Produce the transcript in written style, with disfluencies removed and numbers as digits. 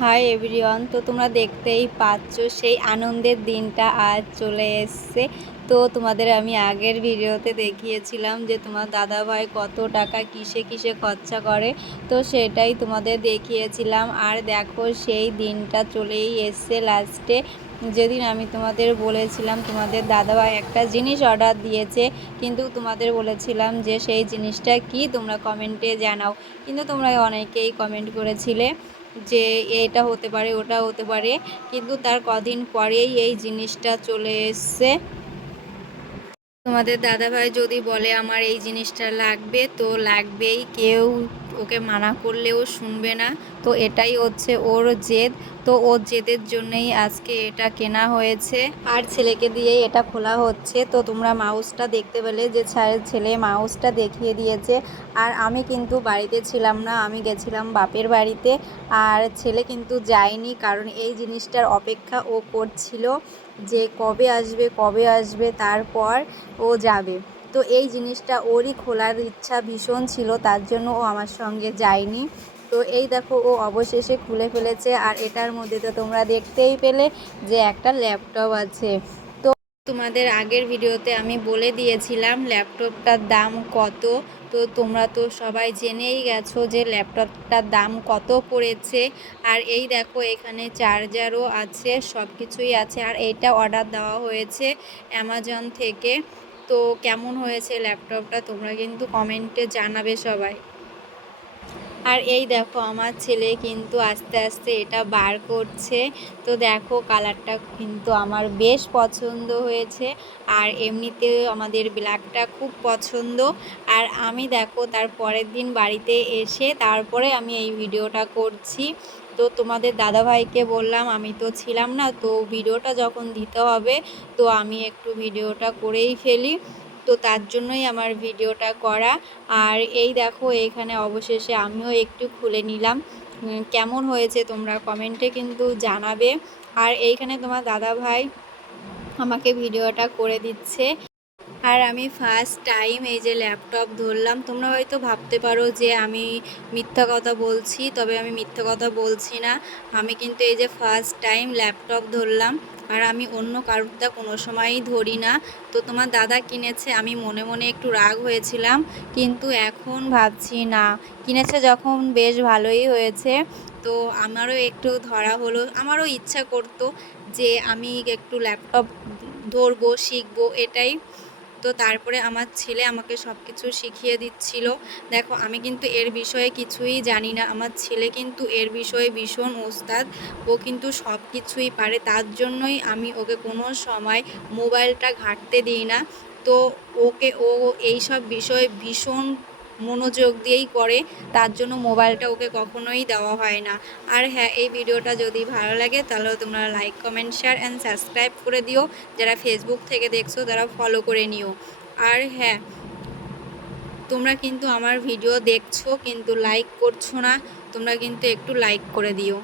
Hi everyone, তো তোমরা দেখতেই পাচ্ছ সেই আনন্দের দিনটা আজ চলে এসছে। তো তোমাদের আমি আগের ভিডিওতে দেখিয়েছিলাম যে তোমার দাদাভাই কত টাকা কিসে কিসে খরচা করে, তো সেটাই তোমাদের দেখিয়েছিলাম। আর দেখো সেই দিনটা চলেই এসছে লাস্টে, যেদিন আমি তোমাদের বলেছিলাম তোমাদের দাদাভাই একটা জিনিস অর্ডার দিয়েছে, কিন্তু তোমাদের বলেছিলাম যে সেই জিনিসটা কি তোমরা কমেন্টে জানাও। কিন্তু তোমরা অনেকেই কমেন্ট করেছিলে যে এটা হতে পারে ওটা হতে পারে, কিন্তু তার কদিন পরেই এই জিনিসটা চলে এসছে। তোমাদের দাদাভাই যদি বলে আমার এই জিনিসটা লাগবে তো লাগবেই, কেউ ওকে মানা করলেও শুনবে না। তো এটাই হচ্ছে ওর জেদ, তো ওর জেদের জন্যই আজকে এটা কেনা হয়েছে আর ছেলেকে দিয়েই এটা খোলা হচ্ছে। তো তোমরা মাউসটা দেখতে পেলে যে ছেলে মাউসটা দেখিয়ে দিয়েছে। আর আমি কিন্তু বাড়িতে ছিলাম না, আমি গেছিলাম বাপের বাড়িতে। আর ছেলে কিন্তু যায়নি, কারণ এই জিনিসটার অপেক্ষা ও করছিল যে কবে আসবে কবে আসবে, তারপর ও যাবে। তো এই জিনিসটা ওরই খোলার ইচ্ছা ভীষণ ছিল, তার জন্য ও আমার সঙ্গে যায়নি। তো এই দেখো ও অবশেষে খুলে ফেলেছে। আর এটার মধ্যে তো তোমরা দেখতেই পেলে যে একটা ল্যাপটপ আছে। তো তোমাদের আগের ভিডিওতে আমি বলে দিয়েছিলাম ল্যাপটপটার দাম কত। তো তোমরা তো সবাই জেনেই গেছো যে ল্যাপটপটার দাম কত পড়েছে। আর এই দেখো এখানে চার্জারও আছে, সব কিছুই আছে। আর এইটা অর্ডার দেওয়া হয়েছে অ্যামাজন থেকে। তো কেমন হয়েছে ল্যাপটপটা তোমরা কিন্তু কমেন্টে জানাবে সবাই। আর এই দেখো আমার ছেলে কিন্তু আস্তে আস্তে এটা বার করছে। তো দেখো কালারটা কিন্তু আমার বেশ পছন্দ হয়েছে। আর এমনিতেও আমাদের ব্ল্যাকটা খুব পছন্দ। আর আমি দেখো তার পরের দিন বাড়িতে এসে তারপরে আমি এই ভিডিওটা করছি। তো তোমাদের দাদাভাইকে বললাম আমি তো ছিলাম না, তো ভিডিওটা যখন দিতে হবে তো আমি একটু ভিডিওটা করেই ফেলি। তো তার জন্যই আমার ভিডিওটা করা। আর এই দেখো এখানে অবশেষে আমিও একটু খুলে নিলাম। কেমন হয়েছে তোমরা কমেন্টে কিন্তু জানাবে। আর এইখানে তোমার দাদাভাই আমাকে ভিডিওটা করে দিচ্ছে। আর আমি ফার্স্ট টাইম এই যে ল্যাপটপ ধরলাম। তোমরা হয়তো ভাবতে পারো যে আমি মিথ্যা কথা বলছি, তবে আমি মিথ্যা কথা বলছি না। আমি কিন্তু এই যে ফার্স্ট টাইম ল্যাপটপ ধরলাম। আর আমি অন্য কারোরটা কোনো সময়ই ধরি না। তো তোমার দাদা কিনেছে, আমি মনে মনে একটু রাগ হয়েছিলাম, কিন্তু এখন ভাবছি না, কিনেছে যখন বেশ ভালোই হয়েছে। তো আমারও একটু ধরা হলো, আমারও ইচ্ছা করতো যে আমি একটু ল্যাপটপ ধরবো, শিখবো, এটাই। তো তারপরে আমার ছেলে আমাকে সব কিছু শিখিয়ে দিচ্ছিল। দেখো আমি কিন্তু এর বিষয়ে কিছুই জানি না, আমার ছেলে কিন্তু এর বিষয়ে ভীষণ ওস্তাদ। ও কিন্তু সব কিছুই পারে, তার জন্যই আমি ওকে কোনো সময় মোবাইলটা ঘাঁটতে দিই না। তো ও এই সব বিষয়ে ভীষণ মনোযোগ দিয়েই করে, তার জন্য মোবাইলটা ওকে কখনোই দেওয়া হয় না। আর হ্যাঁ, এই ভিডিওটা যদি ভালো লাগে তাহলে তোমরা like comment share and subscribe করে দিও। যারা ফেসবুক থেকে দেখছো তারা ফলো করে নিও। আর হ্যাঁ, তোমরা কিন্তু আমার ভিডিও দেখছো কিন্তু লাইক করছো না, তোমরা কিন্তু একটু লাইক করে দিও।